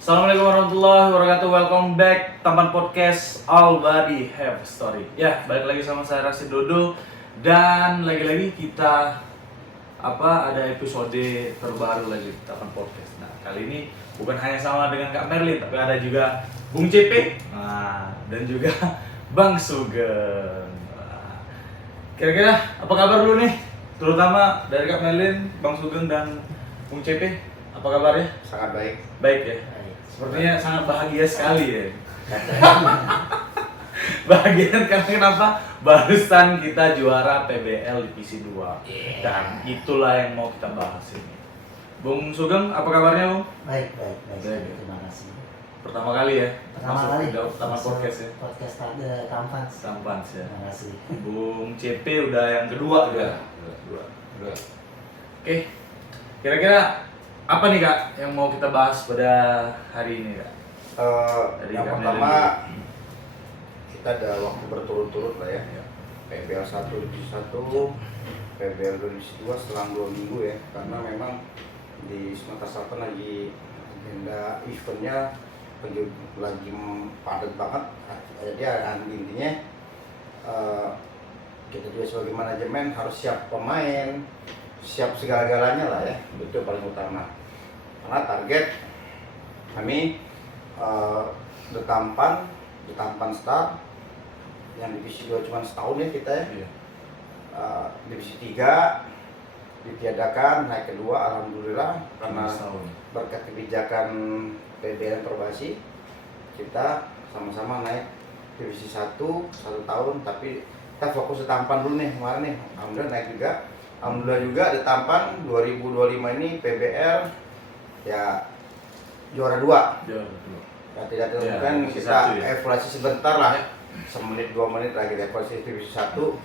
Assalamualaikum warahmatullahi wabarakatuh. Welcome back Taman Podcast All Body Have Story. Ya, balik lagi sama saya Rasid Dodo dan lagi-lagi kita ada episode terbaru lagi di Taman Podcast. Nah, kali ini bukan hanya sama dengan Kak Merlin, tapi ada juga Bung CP, dan juga Bang Sugeng. Kira-kira apa kabar dulu nih? Terutama dari Kak Merlin, Bang Sugeng dan Bung CP, apa kabarnya? Sangat baik. Baik ya. Sepertinya sangat bahagia sekali ya. Bahagia karena kenapa? Barusan kita juara PBL Divisi 2. Dan itulah yang mau kita bahas ini. Bung Sugeng, apa kabarnya, Bung? Baik. Baik. Terima kasih. Pertama kali ya? Pertama masuk kali. ke Taman Podcast ya? Podcast Tampans. Tampans ya. Terima kasih. Bung CP udah yang kedua ya? Dua. Oke. Kira-kira apa nih Kak yang mau kita bahas pada hari ini Kak? Dari Yang Kak pertama Melin. kita ada waktu berturut-turut lah ya. PBL 1 Divisi 1, PBL 2 Divisi 2 selang 2 minggu ya. Karena memang di Sumatera Selatan lagi agenda eventnya lagi padat banget. Jadi intinya kita juga sebagai manajemen harus siap pemain, siap segala-galanya lah ya. Itu paling utama. Karena target kami The Tampan Star yang divisi 2 cuma setahun ya kita ya. Iya. Divisi 3 ditiadakan, naik kedua alhamdulillah karena Setahun. berkat kebijakan PBL Perbasi kita sama-sama naik divisi 1 tahun, tapi kita fokus di Tampan dulu nih kemarin nih. Alhamdulillah naik juga. Alhamdulillah juga di Tampan 2025 ini PBL ya juara 2. Ya, tidak ditentukan Ya, divisi kita 1 ya. evaluasi sebentar lah, semenit 2 menit lagi evaluasi divisi 1.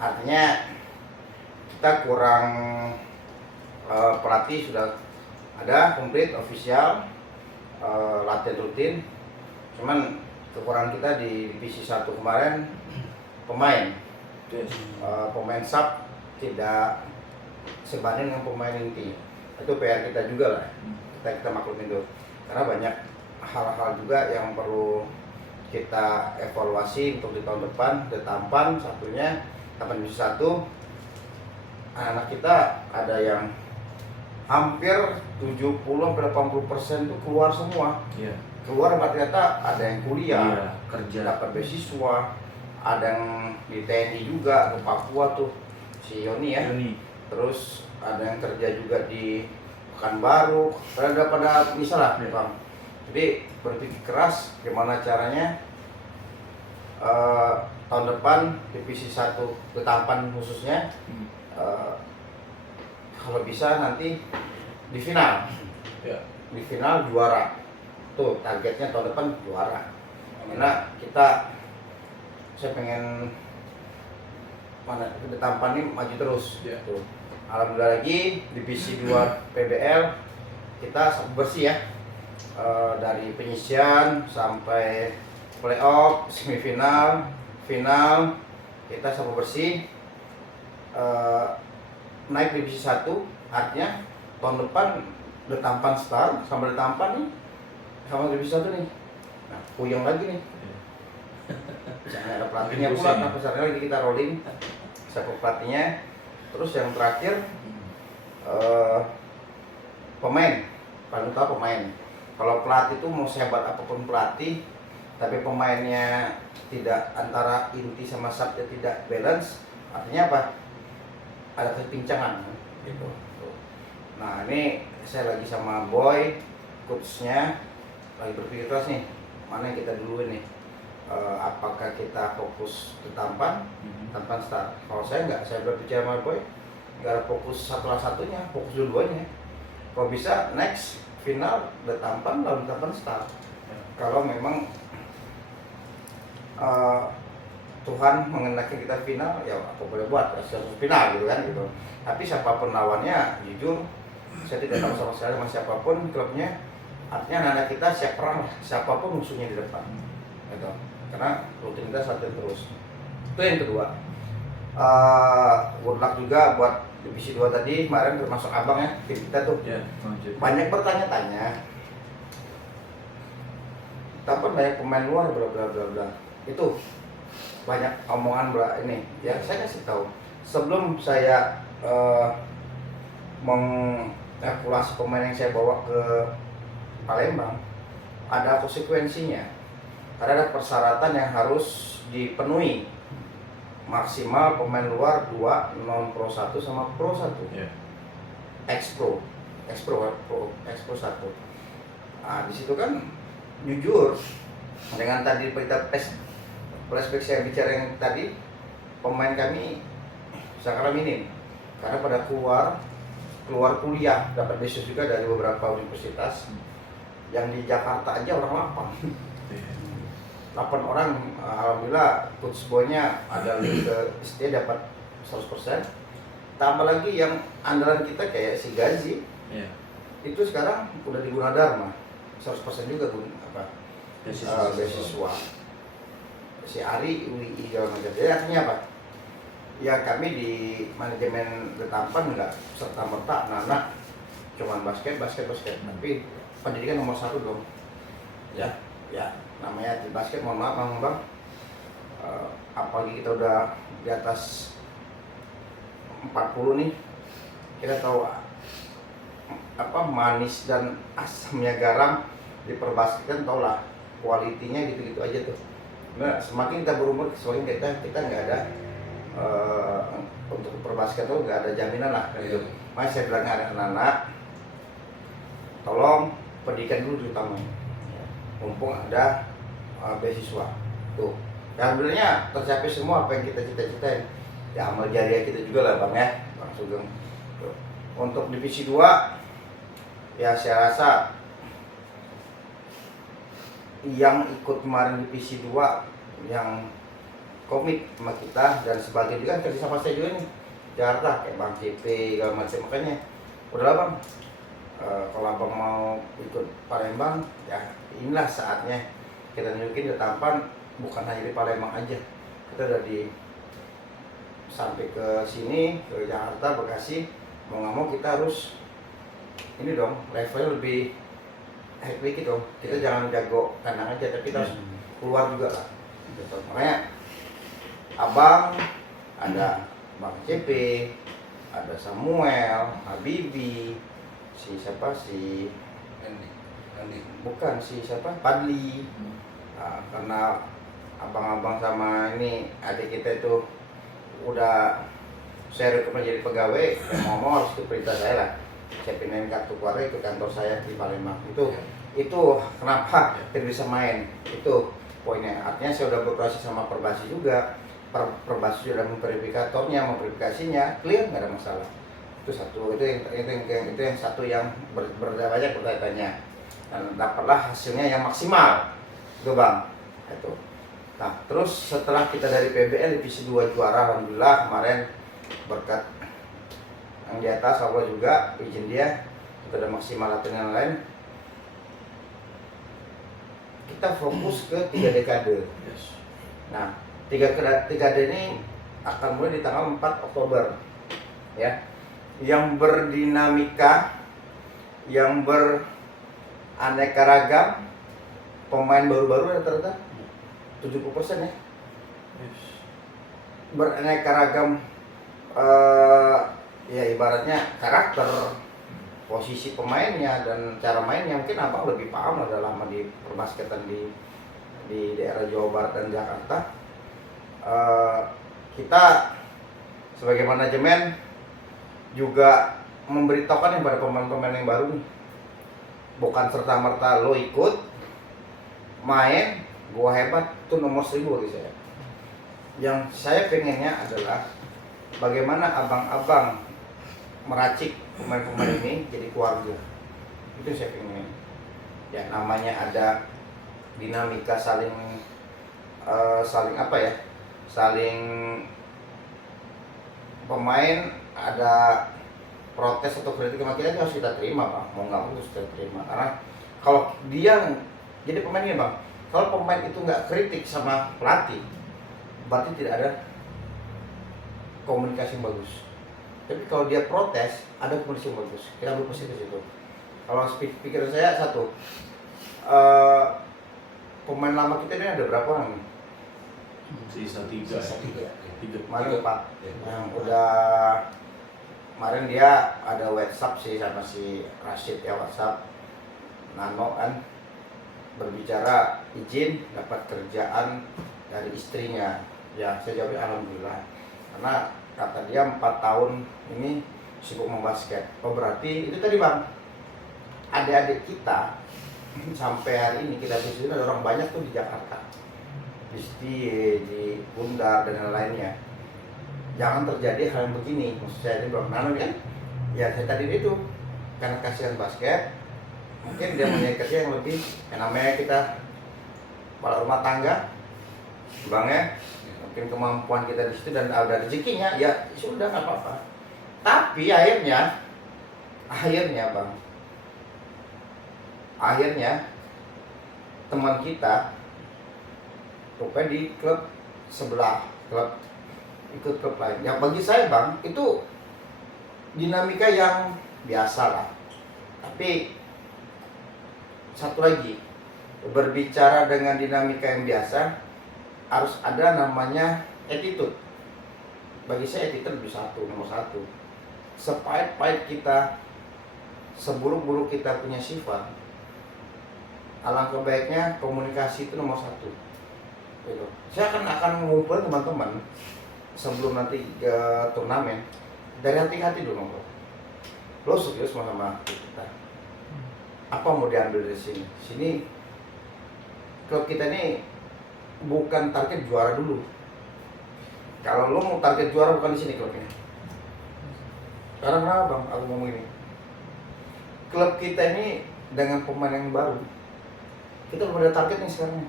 Artinya kita kurang pelatih sudah ada komplit official, latihan rutin. Cuman kekurangan kita di divisi 1 kemarin pemain. Pemain sub tidak sebanding dengan pemain inti. Itu PR kita juga lah. Kita maklumin dulu. Karena banyak hal-hal juga yang perlu kita evaluasi untuk di tahun depan. Di Tampan satunya, Tampan Divisi 1, anak-anak kita ada yang hampir 70-80% itu keluar semua. Iya. Keluar berarti kata ada yang kuliah, Iya, kerja. dapat beasiswa, ada yang di TNI juga ke Papua tuh si Yoni ya. Terus ada yang kerja juga di Pekanbaru, pada misalnya Bang. Jadi berpikir keras gimana caranya tahun depan divisi 1 ke Tampan khususnya kalau bisa nanti di final. Ya. Di final juara. Tuh targetnya tahun depan juara. Karena saya pengen di Tampan ini maju terus. Ya. Tuh. Alhamdulillah lagi divisi 2 PBL kita bersih ya. Dari penyisian sampai playoff, semifinal, final kita sama bersih. Naik divisi 1 artinya tahun depan The Tampan Star sama The Tampan nih sama divisi 1 nih. Nah, puyeng lagi nih. Jangan ada pelatihnya pula, tapi sekarang lagi kita rolling siapa pelatihnya. Terus yang terakhir pemain, paling utama pemain. Kalau pelatih itu mau sehebat apapun pelatih, tapi pemainnya tidak antara inti sama subnya tidak balance, artinya apa? Ada kepincangan gitu. Nah ini saya lagi sama Boy, coachnya lagi berpikir keras nih, mana yang kita duluin nih? Apakah kita fokus ke Tampan Star? Kalau saya enggak, saya berbicara sama Boy, nggak ada fokus satunya, fokus dua-duanya. Kalau bisa next final The Tampan lawan Tampan Star. Kalau memang Tuhan mengendaki kita final, ya apa boleh buat, harus final gitu kan gitu. Tapi siapapun lawannya, jujur saya tidak tahu sama sekali sama siapapun klubnya. Artinya anak kita siap perang lah, siapapun musuhnya di depan. Gitu. Karena rutinitas latihan terus. Itu yang kedua. Good luck juga buat divisi 2 tadi kemarin, termasuk abang ya, tim kita tuh Ya, banyak bertanya-tanya Tampan banyak pemain luar bla bla bla bla. Itu banyak omongan bla ini. Ya saya kasih tahu sebelum saya mengevaluasi pemain yang saya bawa ke Palembang, ada konsekuensinya. Karena ada persyaratan yang harus dipenuhi. Maksimal pemain luar 2, non pro 1 sama pro 1. Yeah. Ex pro 1. Nah, di situ kan jujur dengan tadi berita flashback saya bicara yang tadi, pemain kami sangat minim karena pada keluar kuliah dapat beasiswa juga dari beberapa universitas. Yang di Jakarta aja orang 8 orang, alhamdulillah coach boy-nya ada link ke ST dapat 100%. Tambah lagi yang andalan kita kayak si Gazi, itu sekarang udah di Gunadarma 100% juga beasiswa. Si Ari UI segala macam. Jadi artinya apa? Ya kami di manajemen Tampan nggak serta merta anak-anak cuman basket, tapi pendidikan nomor 1 dong. Ya namanya di basket, mohon maaf bang, apalagi kita udah di atas 40 nih, kita tahu apa manis dan asamnya garam di perbasketan, tau lah kualitinya gitu-gitu aja tuh. Nah, semakin kita berumur semakin kita nggak ada untuk perbasket tuh nggak ada jaminan lah gitu. Makanya saya bilang anak-anak tolong pendidikan dulu terutama, mumpung ada beasiswa tuh. Dan sebenarnya tercapai semua apa yang kita cita-citain. Ya amal jariah kita juga lah bang ya, Bang Sugeng. Tuh. Untuk divisi 2 ya saya rasa yang ikut kemarin divisi 2 yang komit sama kita dan sebagian juga kerja sama saya juga nih Jakarta kayak Bang CP segala macam. Makanya udahlah bang, kalau abang mau ikut Palembang ya inilah saatnya kita nunjukin di Tampan, bukan hanya di Palembang aja, kita udah di sampai ke sini ke Jakarta, Bekasi, mau nggak mau kita harus ini dong level lebih high dikit dong. Kita jangan jago kandang aja, tapi kita harus keluar juga lah gitu. Makanya abang ada Bang CP, ada Samuel, Habibi, si siapa si Andi, bukan si siapa Padli. Nah, karena abang-abang sama ini adik kita itu udah saya rekrut menjadi pegawai, mau harus perintah saya lah. Saya pindahin kartu keluarga ke kantor saya di Palembang. Itu kenapa tidak bisa main, itu poinnya. Artinya saya udah berkoordinasi sama Perbasi juga. Perbasi sudah memverifikasinya clear, nggak ada masalah. Itu satu, itu yang satu yang banyak bertanya-tanya dan dapatlah hasilnya yang maksimal itu bang itu. Nah terus setelah kita dari PBL divisi 2 juara, alhamdulillah kemarin berkat yang di atas Allah juga izin dia, kita ada maksimal latihan yang lain, kita fokus ke 3 dekade. Nah 3 dekade ini akan mulai di tanggal 4 Oktober ya, yang berdinamika, yang beraneka ragam, pemain baru-baru rata-rata 70% ya, beraneka ragam, ya ibaratnya karakter, posisi pemainnya dan cara mainnya. Mungkin abang lebih paham, udah lama di perbasketan di daerah Jawa Barat dan Jakarta. Kita sebagai manajemen juga memberitahukan kepada pemain-pemain yang baru nih, bukan serta-merta lo ikut main gua hebat itu nomor 1000 bagi saya. Yang saya pengennya adalah bagaimana abang-abang meracik pemain-pemain ini jadi keluarga. Itu saya pengen. Ya namanya ada dinamika saling apa ya? Saling pemain ada protes atau kritik sama kita, harus kita terima bang, mau nggak mau harus kita terima. Karena kalau dia jadi pemain ini bang, kalau pemain itu nggak kritik sama pelatih, berarti tidak ada komunikasi yang bagus. Tapi kalau dia protes, ada komunikasi yang bagus. Kita berpositif ke situ. Kalau pikiran saya satu, pemain lama kita ini ada berapa orang nih? Sisa 3. Sisa 3. Kemarin 4 Ya. yang udah kemarin dia ada WhatsApp sih sama si Rashid ya, WhatsApp Nano kan berbicara izin dapat kerjaan dari istrinya. Ya saya jawab alhamdulillah, karena kata dia 4 tahun ini sibuk membasket. Oh berarti itu tadi bang, adik-adik kita sampai hari ini kita di sini ada orang banyak tuh di Jakarta, di Setie, di Bundar dan lain-lainnya. Jangan terjadi hal yang begini. Maksud saya ini bang Nano kan, ya saya tadi itu karena kasihan basket, mungkin dia punya kerja yang lebih, yang namanya kita kepala rumah tangga, bang ya, mungkin kemampuan kita di situ dan ada rezekinya, ya sudah nggak apa-apa. Tapi akhirnya bang, akhirnya teman kita rupanya di klub sebelah, klub ikut klub lain. Yang bagi saya bang itu dinamika yang biasa lah. Tapi satu lagi, berbicara dengan dinamika yang biasa harus ada namanya attitude. Bagi saya attitude nomor satu. Sepahit-pahit kita, seburuk-buruk kita punya sifat, alangkah baiknya komunikasi itu nomor satu. Gitu. Saya akan mengumpulkan teman-teman sebelum nanti ke turnamen dari hati-hati dulu ngobrol. Lo serius sama kita? Apa mau diambil dari sini? Sini klub kita ini bukan target juara dulu. Kalau lo mau target juara bukan di sini klubnya. Karena kenapa bang? Aku ngomong ini. Klub kita ini dengan pemain yang baru, kita belum ada target nih sekarang.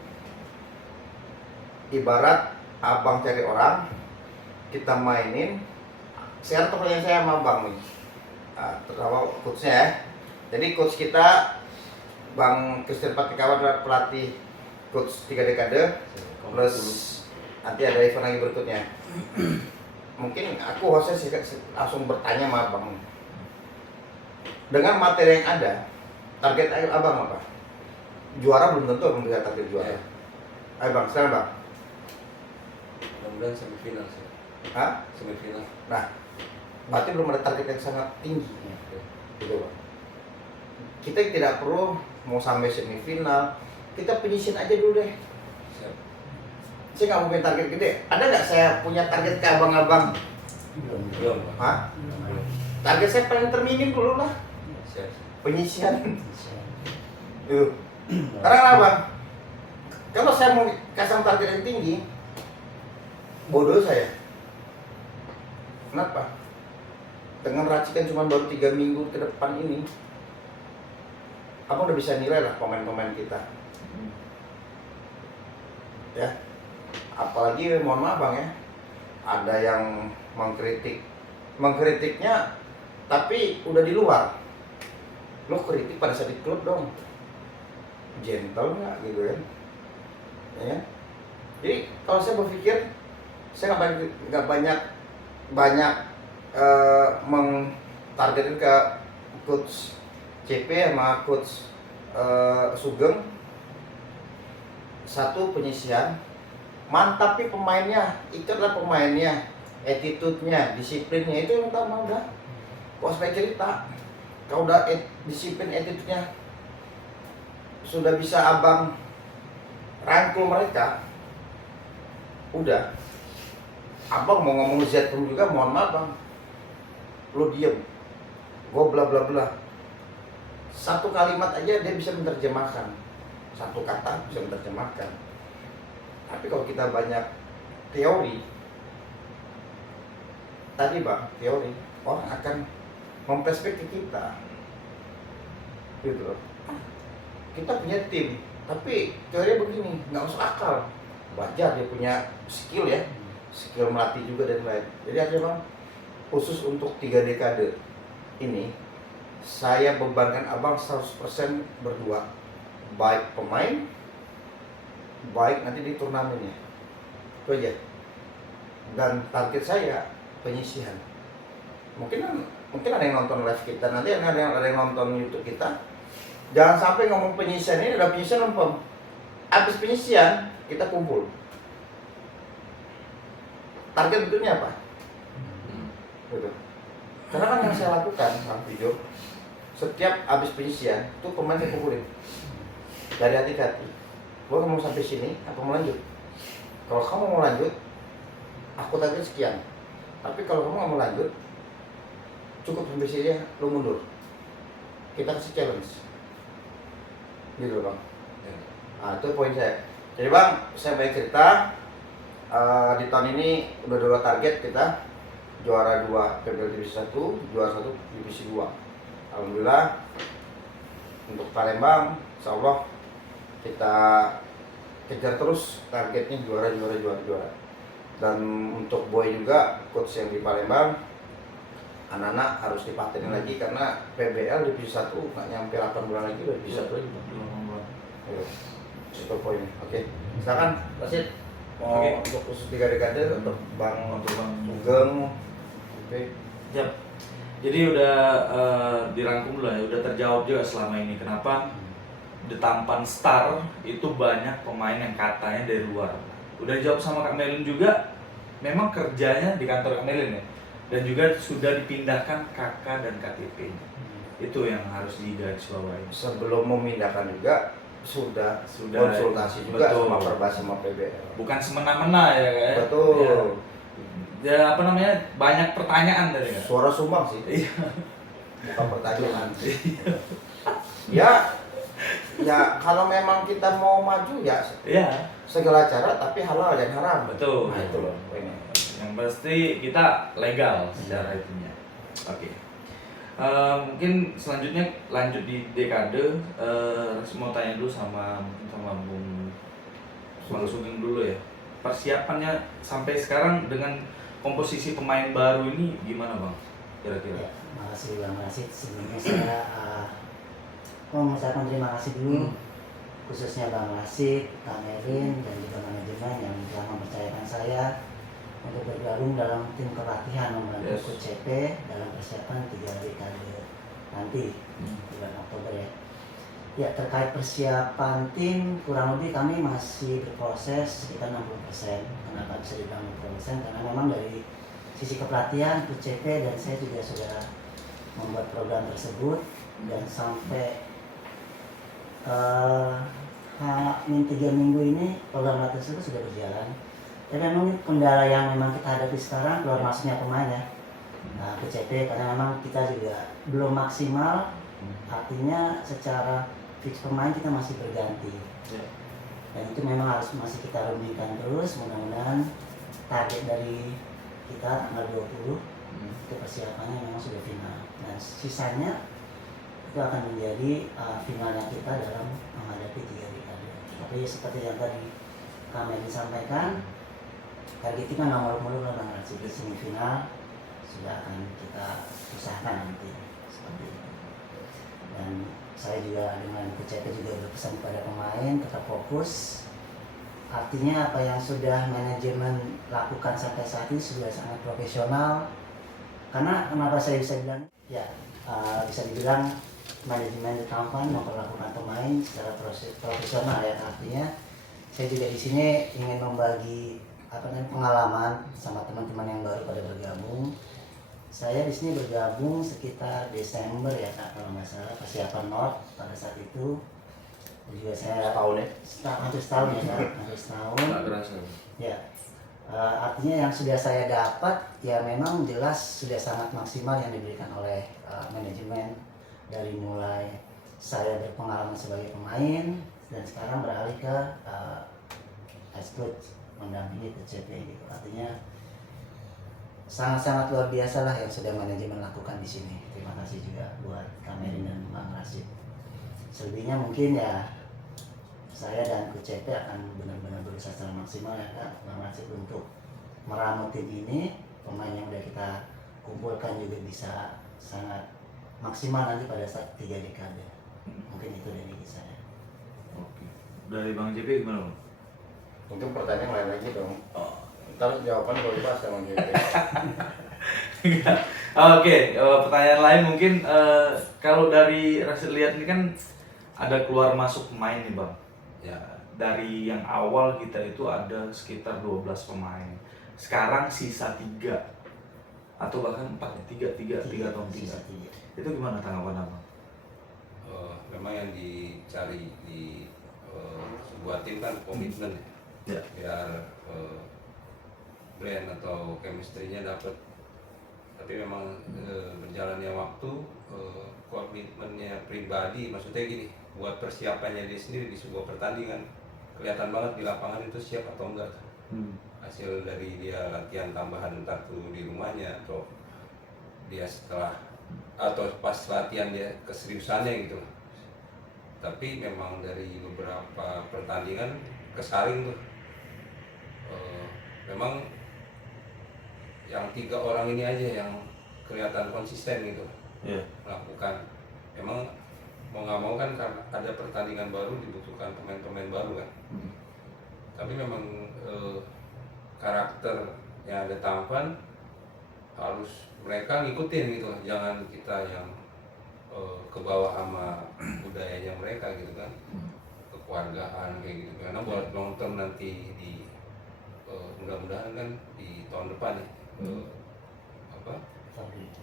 Ibarat abang cari orang, kita mainin. Sekarang pertanyaan saya sama abang nih, terutama coachnya ya. Jadi coach kita Bang Christian Patikawan adalah pelatih coach 3 dekade, plus nanti ada event lagi berikutnya. Mungkin aku hostnya langsung bertanya sama abang, dengan materi yang ada, target abang apa? Juara belum tentu abang bisa target juara. Ayo bang, sekarang bang. Mudah-mudahan semifinal sih. Hah? Semifinal. Nah, berarti belum ada target yang sangat tinggi. Gitu bang. Kita tidak perlu mau sampai semifinal, kita penyisian aja dulu deh. Siap. Saya nggak mau punya target gede. Ada nggak saya punya target ke abang-abang? Belum. Hah? Belum. Target saya paling terminim dulu lah, Siap. penyisian. Tuh. Karena kenapa? Kalau saya mau kasih target yang tinggi, bodoh saya. Kenapa? Dengan racikan cuma baru 3 minggu ke depan ini, abang udah bisa nilai lah pemain-pemain kita. Ya, apalagi mohon maaf bang ya, ada yang mengkritiknya, tapi udah di luar. Lo kritik pada saat di klub dong, gentle nggak gitu kan? Ya. Jadi kalau saya berpikir, saya nggak banyak mengtargetin ke coach CP sama coach Sugeng. Satu, penyisian, mantapi pemainnya, itu adalah pemainnya, attitude-nya, disiplinnya, itu yang utama udah. Kok supaya cerita, kalau udah disiplin, attitude-nya sudah bisa abang rangkul mereka, udah. Abang mau ngomong Z pun juga, mohon maaf bang, lo diem, gue bla bla bla. Satu kalimat aja dia bisa menerjemahkan, satu kata bisa menerjemahkan. Tapi kalau kita banyak teori, tadi bang, teori, orang akan memperspektif kita, gitu loh. Kita punya tim, tapi teorinya begini, nggak masuk akal. Wajar dia punya skill ya, skill melatih juga dan lain. Jadi akhirnya bang, khusus untuk 3 dekade ini, saya bebankan abang 100% berdua, baik pemain, baik nanti di turnamennya. Itu aja. Dan target saya penyisihan. Mungkin ada yang nonton live kita, nanti ada yang nonton YouTube kita. Jangan sampai ngomong penyisihan ini ada penyisihan lempem. habis penyisian kita kumpul. Target berikutnya apa? Gitu. Karena kan yang saya lakukan Bang Video, setiap habis penyisian itu pemain saya kumpulin dari hati ke hati. Gua mau sampai sini apa mau lanjut? Kalau kamu mau lanjut, aku target sekian. Tapi kalau kamu nggak mau lanjut, cukup sampai sini, lu mundur. Kita kasih challenge. Gitu Bang. Ya. Nah, itu poin saya. Jadi Bang, saya banyak cerita. Di tahun ini udah 2 target kita, juara 2 PBL Divisi 1, juara 1 Divisi 2. Alhamdulillah untuk Palembang, insya Allah kita kejar terus targetnya juara. Dan untuk Boy juga, coach yang di Palembang, anak-anak harus dipatenin lagi karena PBL Divisi 1 nggak nyampe 8 bulan lagi udah bisa tuh. Itu poinnya. Oke, silakan Rasid. Mau Oke. untuk khusus 3 dekade untuk Bang Sugeng. Oke. Siap. Jadi udah dirangkum dulu ya, udah terjawab juga selama ini kenapa The Tampan Star itu banyak pemain yang katanya dari luar. Udah dijawab sama Kak Melin juga, memang kerjanya di kantor Kak Melin ya. Dan juga sudah dipindahkan KK dan KTP-nya. Itu yang harus digarisbawahi. Sebelum memindahkan juga sudah konsultasi juga betul. sama Perbas sama PBL. Bukan semena-mena ya kayak. Betul. Ya apa namanya? Banyak pertanyaan dari Kak. Suara sumbang sih. Iya. Bukan pertanyaan. Ya kalau memang kita mau maju ya Iya. segala cara tapi halal dan haram. Betul. Nah itu loh poinnya. Yang pasti kita legal secara itunya. Oke. Mungkin selanjutnya lanjut di dekade. Mau tanya dulu sama Bang Sugeng dulu ya. Persiapannya sampai sekarang dengan komposisi pemain baru ini gimana Bang? Kira-kira? Ya, makasih Bang Rasid. Sebelumnya saya mau mengucapkan terima kasih dulu khususnya Bang Rasid, Kak Melin, dan juga manajemen yang telah mempercayakan saya untuk bergabung dalam tim pelatihan membantu Yes. Coach CP dalam persiapan 3 dekade nanti bulan Oktober ya. Ya, terkait persiapan tim kurang lebih kami masih berproses sekitar 60%. Kenapa bisa dibilang 60%? Karena memang dari sisi kepelatihan Coach CP dan saya juga sudah membuat program tersebut dan sampai H-3 minggu ini program latihan tersebut sudah berjalan. Tapi memang ini kendala yang memang kita hadapi sekarang keluar masuknya pemain ya. Nah, ke CP karena memang kita juga belum maksimal, artinya secara fix pemain kita masih berganti. Ya. Dan itu memang harus masih kita rumikan terus. Mudah-mudahan target dari kita tanggal 20 itu persiapannya memang sudah final. Dan sisanya itu akan menjadi finalnya kita dalam menghadapi 3 dekade. Tapi seperti yang tadi kami disampaikan, target kita nomor mulu lah Bang Rasid, di semifinal sudah akan kita usahakan nanti seperti itu. Dan saya juga dengan KCP juga berpesan kepada pemain tetap fokus. Artinya apa yang sudah manajemen lakukan sampai saat ini sudah sangat profesional. Karena kenapa saya bisa bilang ya bisa dibilang manajemen The Tampan memperlakukan pemain secara profesional ya. Artinya saya juga di sini ingin membagi pengalaman sama teman-teman yang baru pada bergabung. Saya di sini bergabung sekitar Desember ya Kak, kalau nggak salah persiapan North pada saat itu. Juga saya Setahun ya? hampir setahun ya Kak, hampir setahun. Nggak kerasa. Ya, artinya yang sudah saya dapat ya memang jelas sudah sangat maksimal yang diberikan oleh manajemen dari mulai saya berpengalaman sebagai pemain dan sekarang beralih ke as coach mendampingi ke CP gitu. Artinya sangat-sangat luar biasa lah yang sudah manajemen lakukan di sini. Terima kasih juga buat Kamerin dan Bang Rasid. Selebihnya mungkin ya saya dan Coach CP akan benar-benar berusaha secara maksimal ya Kak, Bang Rasid untuk meramu tim ini. Pemain yang udah kita kumpulkan juga bisa sangat maksimal nanti pada saat 3 dekade. Mungkin itu dari saya. Oke. Dari Bang JP gimana Bang? Mungkin pertanyaan lain lagi dong. Oh. Ntar jawaban kalau dibahas sama JP. Oke, pertanyaan lain mungkin kalau dari Rasid lihat ini kan ada keluar masuk pemain nih Bang. Ya. Dari yang awal kita itu ada sekitar 12 pemain. Sekarang sisa 3 atau bahkan 4, 3 atau 3. Sisa 3. Itu gimana tanggapan Abang? Memang yang dicari di sebuah tim kan komitmen Ya. biar brand atau chemistry-nya dapat. Tapi memang berjalannya waktu, komitmennya pribadi, maksudnya gini, buat persiapannya dia sendiri di sebuah pertandingan kelihatan banget di lapangan itu siap atau enggak. Hasil dari dia latihan tambahan entah tuh di rumahnya atau dia setelah atau pas latihan dia keseriusannya gitu. Tapi memang dari beberapa pertandingan kesaring tuh memang yang 3 orang ini aja yang kelihatan konsisten gitu melakukan. Emang mau nggak mau kan karena ada pertandingan baru dibutuhkan pemain-pemain baru kan. Tapi memang karakter yang ada tampan harus mereka ngikutin gitu, jangan kita yang ke bawah sama budayanya mereka gitu kan, kekeluargaan kayak gitu. Karena buat long term nanti di mudah-mudahan kan di tahun depan ya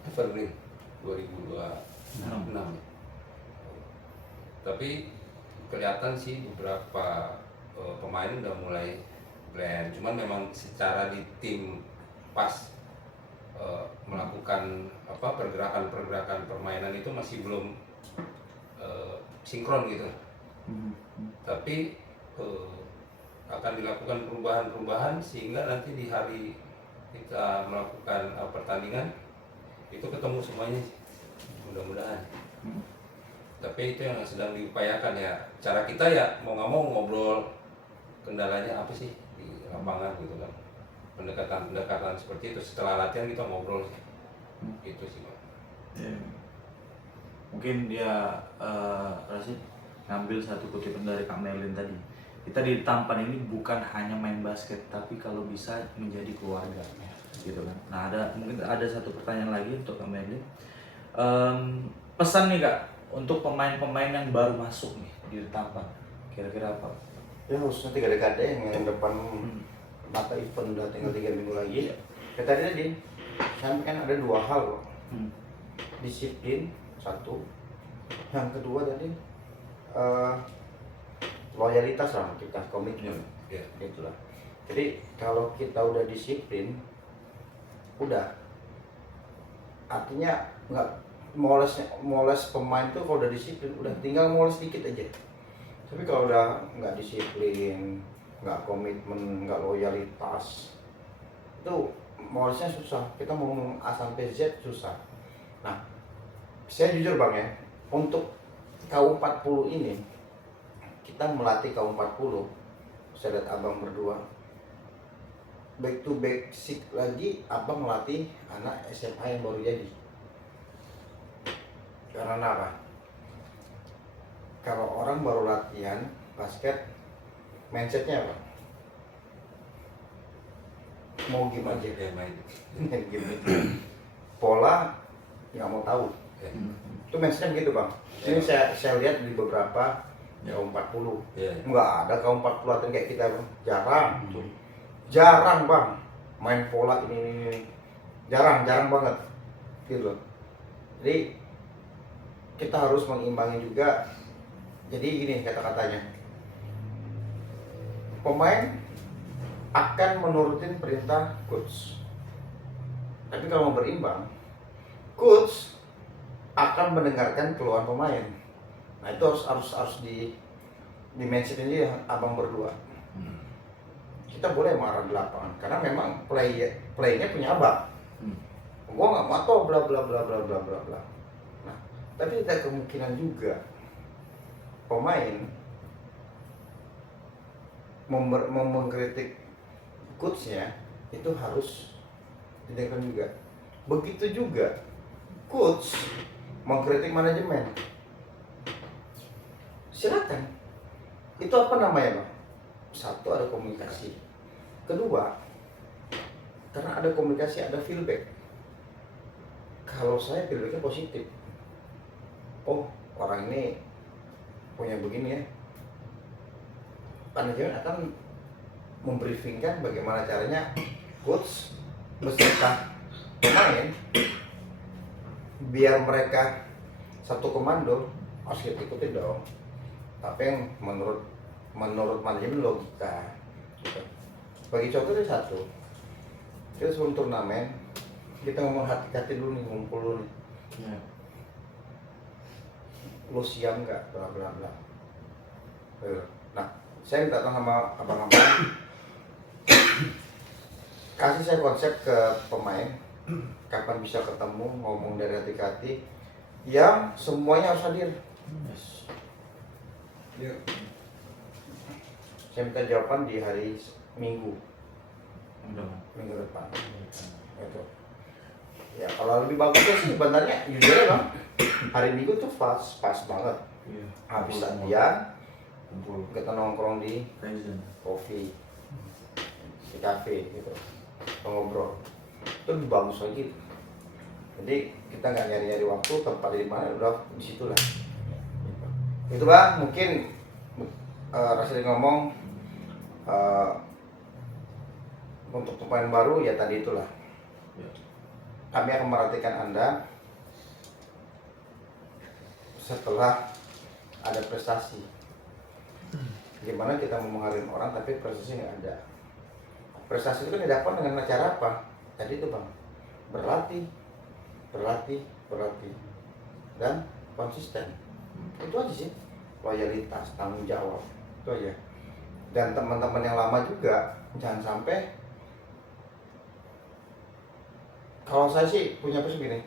Evergreen 2026 ya. Tapi kelihatan sih beberapa pemain udah mulai brand, cuman memang secara di tim pas melakukan pergerakan permainan itu masih belum sinkron gitu. Tapi akan dilakukan perubahan-perubahan sehingga nanti di hari kita melakukan pertandingan itu ketemu semuanya, mudah-mudahan. Tapi itu yang sedang diupayakan ya. Cara kita ya mau nggak mau ngobrol kendalanya apa sih di lapangan gitu kan. Pendekatan seperti itu setelah latihan kita ngobrol itu sih Pak. Ya. Mungkin dia Rashid ngambil satu kutipan dari Kak Merlin tadi. Kita di Tampan ini bukan hanya main basket, tapi kalau bisa menjadi keluarga, gitu kan. Nah mungkin ada satu pertanyaan lagi untuk Kak Merlin. Pesan nih Kak untuk pemain-pemain yang baru masuk nih di Tampan, kira-kira apa? Ya khususnya 3 dekade yang depan mata event udah tinggal 3 minggu lagi. Kayak tadi saya kan ada 2 hal loh. Disiplin satu, yang kedua tadi loyalitas lah kita, komitmen gitulah. Jadi kalau kita udah disiplin, udah artinya nggak moles pemain tuh. Kalau udah disiplin udah tinggal moles dikit aja. Tapi kalau udah nggak disiplin, nggak komitmen, nggak loyalitas, itu molesnya susah. Kita mau ngomong A sampai Z susah. Nah, saya jujur Bang ya, untuk KU40 ini kita melatih KU40. Saya lihat Abang berdua back to basic lagi. Abang melatih anak SMA yang baru jadi. Karena apa? Kalau orang baru latihan basket, mindsetnya apa? Mau game aja, main. game itu. Pola nggak mau tahu. Itu mindsetnya begitu Bang. Ini saya lihat di beberapa KU40. Nggak ada KU40 latihan kayak kita Bang. Jarang Bang. Main pola ini. Jarang banget. Gitu loh. Jadi kita harus mengimbangi juga. Jadi gini kata-katanya, pemain akan menurutin perintah coach. Tapi kalau mau berimbang, coach akan mendengarkan keluhan pemain. Nah itu harus di mindset ini ya Abang berdua. Kita boleh marah di lapangan karena memang playnya punya Abang. Gua nggak mau tahu bla bla bla bla bla bla bla. Nah tapi ada kemungkinan juga pemain mengkritik coachnya, itu harus didengarkan juga. Begitu juga coach mengkritik manajemen, silakan. Itu apa namanya Bang? Satu, ada komunikasi. Kedua, karena ada komunikasi ada feedback. Kalau saya feedbacknya positif, oh orang ini punya begini ya, manajemen akan membriefingkan bagaimana caranya coach beserta pemain biar mereka satu komando harus kita ikuti dong. Tapi yang menurut manajemen logika gitu. Bagi contoh itu satu, kita sebelum turnamen kita ngomong hati-hati dulu nih, ngumpul dulu nih. Lo siap nggak, bla bla bla. Nah, saya minta tolong sama abang-abang kasih saya konsep ke pemain kapan bisa ketemu, ngomong dari hati ke hati yang semuanya harus hadir. Ya. Saya minta jawaban di hari Minggu depan. Itu. Ya kalau lebih bagusnya sih sebenarnya jujur ya bang, hari Minggu tuh pas banget. Habis latihan kita nongkrong di kopi, di kafe gitu, ngobrol. Itu lebih bagus lagi. Jadi kita nggak nyari-nyari waktu, tempat di mana udah di situ lah. Itu bang, mungkin Rasid ngomong untuk pemain baru ya tadi itulah. Kami akan merhatikan Anda setelah ada prestasi. Gimana kita mau menghargai orang tapi prestasi nggak ada. Prestasi itu kan didapat dengan cara apa? Tadi itu bang, berlatih, dan konsisten. Itu aja sih, loyalitas, tanggung jawab, itu aja. Dan teman-teman yang lama juga jangan sampai, kalau saya sih punya prinsip gini,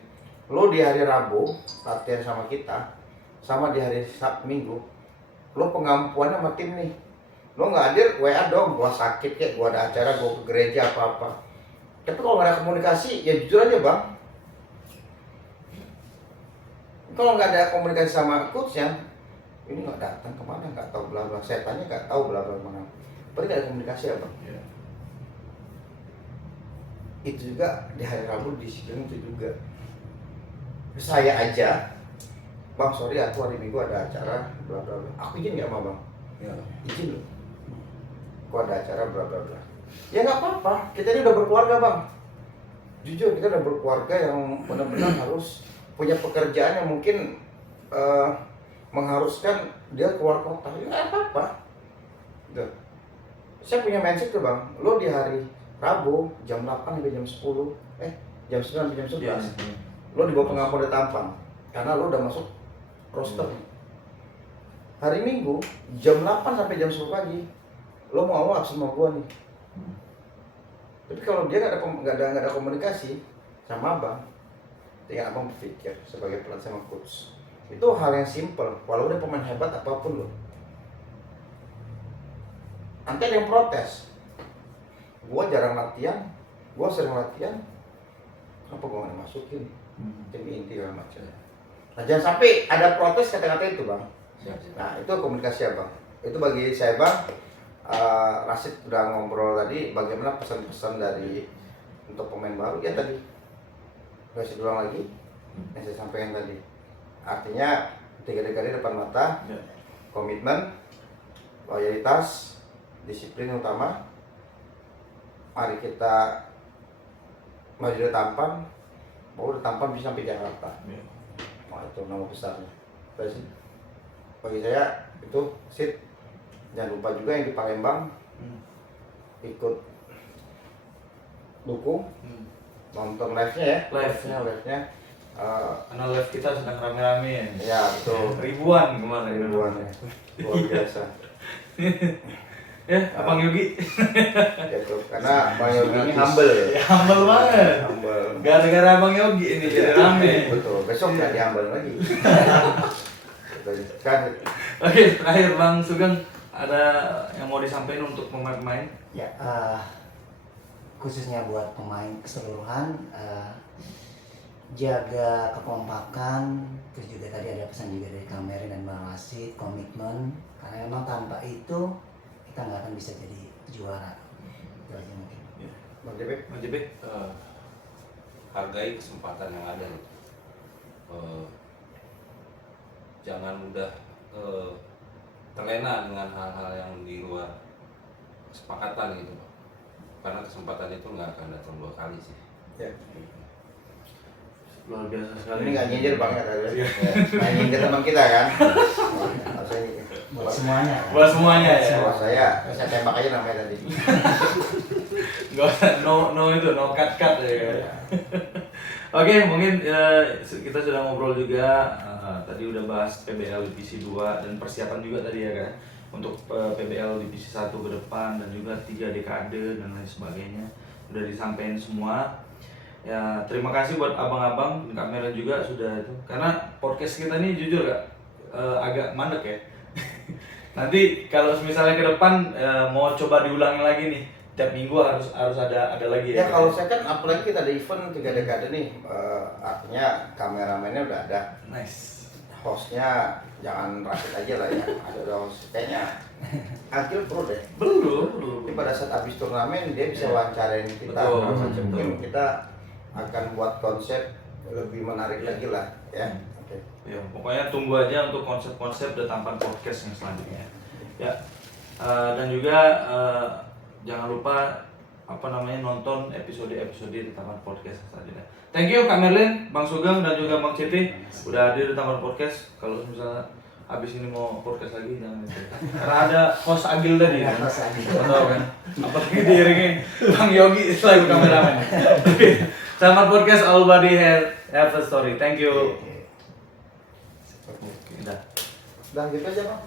lo di hari Rabu latihan sama kita, sama di hari Sabtu Minggu, lo pengampuannya sama tim nih. Lo nggak hadir, WA dong, gua sakit kayak, gua ada acara, gua ke gereja apa-apa. Tapi kalau nggak ada komunikasi, ya jujur aja bang. Kalau nggak ada komunikasi sama coachnya, ini nggak datang kemana, nggak tahu bla bla. Saya tanya nggak tahu bla bla mana. Berarti nggak ada komunikasi ya bang. Itu juga di hari Rabu disiplin itu juga. Saya aja, bang sorry aku hari Minggu ada acara bla bla bla. Aku izin nggak sama bang? Ya. Izin loh. Aku ada acara bla bla bla. Ya nggak apa-apa, kita ini udah berkeluarga bang. Jujur kita udah berkeluarga yang benar-benar harus punya pekerjaan yang mungkin mengharuskan dia keluar kota. Ya nggak apa-apa. Gitu. Saya punya mindset tuh bang, lo di hari Rabu jam 8 sampai jam 10, jam 9 sampai jam 11, lo dibawa pengampun dari Tampang karena lo udah masuk roster. Hari Minggu jam 8 sampai jam 10 pagi, lo mau absen sama gua nih. Tapi kalau dia nggak ada komunikasi sama abang, dengan abang berpikir sebagai pelatih sama coach, itu hal yang simple. Walau dia pemain hebat apapun lo, nanti ada yang protes. Gua jarang latihan, gua sering latihan, kenapa gua nggak masukin tim inti segala macam. Nah jangan sampai ada protes kata-kata itu bang. Nah itu komunikasi abang. Itu bagi saya bang. Rasid udah ngobrol tadi bagaimana pesan-pesan dari untuk pemain baru ya tadi. Rasid ulang lagi yang saya sampaikan tadi. Artinya 3 dekade depan mata, komitmen, loyalitas, disiplin utama. Mari kita maju dari Tampang, baru dari Tampang bisa sampai Jakarta. Nah, itu nama besarnya. Bagi saya itu sit. Jangan lupa juga yang di Palembang ikut dukung, nonton live-nya ya. Live-nya. Karena live kita sedang rame-rame Ya betul. Ribuan kemarin. Ribuan ya. Luar biasa. Ya, Abang Yogi. Gitu. Karena Bang Yogi ini humble ya. Ya, humble banget. Humble. Gara-gara Abang Yogi ini jadi rame. Betul. Besok nggak dihumble lagi. Kan. Oke, terakhir Bang Sugeng, ada yang mau disampaikan untuk pemain-pemain? Ya, khususnya buat pemain keseluruhan, jaga kekompakan. Terus juga tadi ada pesan juga dari Kamerin dan Bang Rasid, komitmen. Karena memang tanpa itu kita nggak akan bisa jadi juara. Itu aja mungkin. Bang JB. Hargai kesempatan yang ada. Jangan mudah terlena dengan hal-hal yang di luar kesepakatan gitu Pak. Karena kesempatan itu nggak akan datang 2 kali sih. Ya. Luar biasa sekali. Ini nggak nyindir banget ya. Iya. Nggak nyindir teman kita kan. Harusnya buat semuanya. Buat semuanya ya. Kalau saya tembak aja namanya tadi. Gak usah no itu no cut ya. Oke, mungkin kita sudah ngobrol juga. Tadi udah bahas PBL divisi 2 dan persiapan juga tadi ya kan untuk PBL divisi 1 ke depan dan juga 3 dekade dan lain sebagainya udah disampaikan semua. Ya, terima kasih buat abang-abang dan kamera juga sudah itu. Karena podcast kita ini jujur gak agak mandek ya. Nanti kalau misalnya ke depan mau coba diulangi lagi nih, tiap minggu harus ada lagi Ya kalau saya kan apalagi kita ada event 3 dekade nih, artinya kameramennya udah ada, Nice. hostnya jangan rakit aja lah ya, ada host kayaknya Akil pro deh. Belum. Tapi pada saat habis turnamen dia bisa wawancarain kita, Betul, betul. mungkin kita akan buat konsep lebih menarik lagi lah ya. Oke. Ya, pokoknya tunggu aja untuk konsep-konsep dan tampan podcast yang selanjutnya. Ya, dan juga jangan lupa nonton episode di Taman Podcast selanjutnya. Thank you Kak Merlin, Bang Sugeng dan juga Bang Citi udah hadir di Taman Podcast. Kalau misalnya habis ini mau podcast lagi jangan itu. Karena ada host Agil tadi kan. Tahu kan? Apalagi diiringi Bang Yogi selaku kameramen. Taman Podcast, all body have a story. Thank you. Udah. Udah gitu aja Bang.